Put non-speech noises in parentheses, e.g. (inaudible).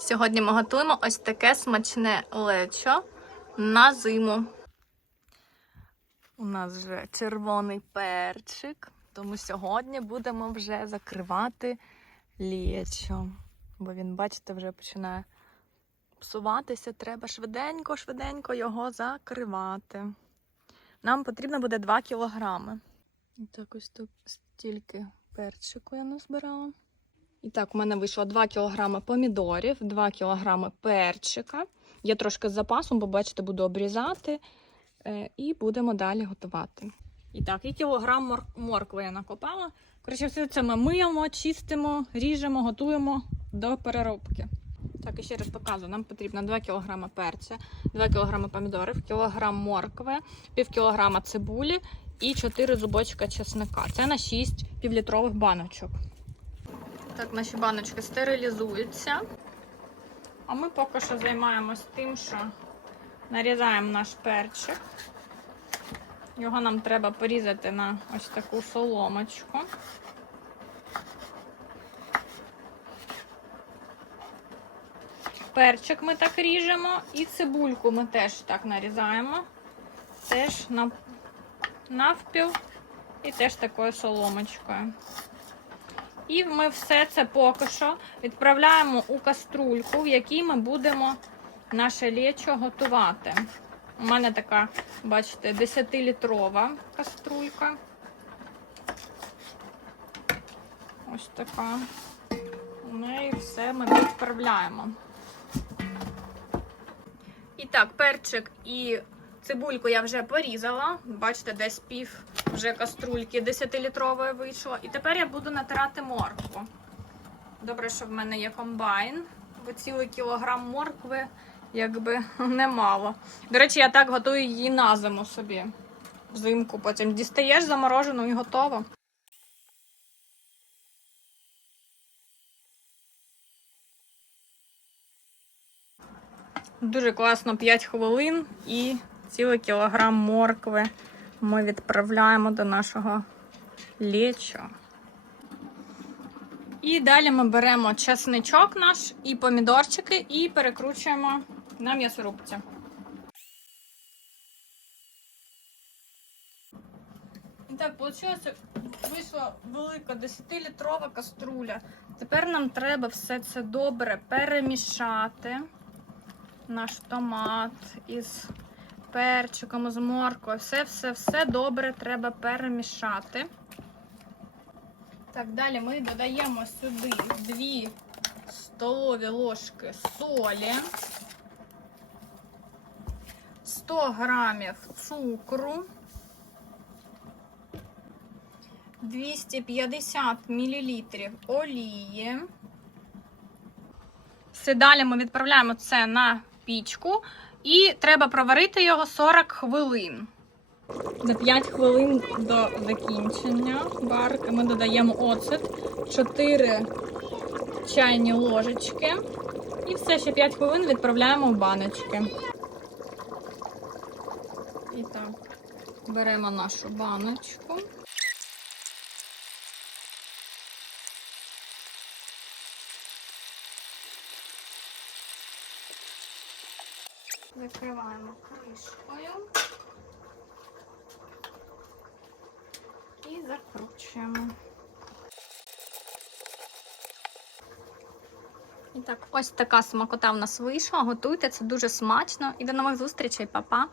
Сьогодні ми готуємо ось таке смачне лечо на зиму. У нас вже червоний перчик, тому сьогодні будемо вже закривати лечо. Бо він, бачите, вже починає псуватися. Треба швиденько-швиденько його закривати. Нам потрібно буде 2 кілограми. Так ось тут стільки перчику я назбирала. І так, у мене вийшло 2 кг помідорів, 2 кг перчика. Я трошки з запасом, бо бачите, буду обрізати. Е, І будемо далі готувати. І так, і кілограм мор- моркви я накопала. Коротше, все це ми миємо, чистимо, ріжемо, готуємо до переробки. Так, і ще раз показую, нам потрібно 2 кг перця, 2 кг помідорів, кілограм моркви, пів кілограма цибулі і 4 зубочка чесника. Це на 6 півлітрових баночок. Так, наші баночки стерилізуються. А ми поки що займаємось тим, що нарізаємо наш перчик. Його нам треба порізати на ось таку соломочку. Перчик ми так ріжемо, і цибульку ми теж так нарізаємо. Теж на навпіл і теж такою соломочкою. І ми все це поки що відправляємо у каструльку, в якій ми будемо наше лечо готувати. У мене така, бачите, 10-літрова каструлька. Ось така. У неї все ми відправляємо. І так, перчик і цибульку я вже порізала. Бачите, десь пів вже каструльки 10-літрової вийшло. І тепер я буду натирати моркву. Добре, що в мене є комбайн, бо цілий кілограм моркви якби (laughs) немало. До речі, я так готую її на зиму собі. Взимку потім дістаєш заморожену і готово. Дуже класно 5 хвилин і цілий кілограм моркви ми відправляємо до нашого лечо. І далі ми беремо чесничок наш і помідорчики і перекручуємо на м'ясорубці. І так, вийшло, вийшла велика 10-літрова каструля. Тепер нам треба все це добре перемішати. Наш томат із перчиком, з морквою. Все-все-все добре треба перемішати. Так, далі ми додаємо сюди 2 столові ложки солі, 100 грамів цукру, 250 мл олії. Все далі ми відправляємо це на пічку і треба проварити його 40 хвилин. За 5 хвилин до закінчення варки ми додаємо оцет, 4 чайні ложечки. І все ще 5 хвилин відправляємо в баночки. І так, беремо нашу баночку. Закриваємо кришкою. І закручуємо. І так, ось така смакота в нас вийшла. Готуйте, це дуже смачно. І до нових зустрічей, па-па!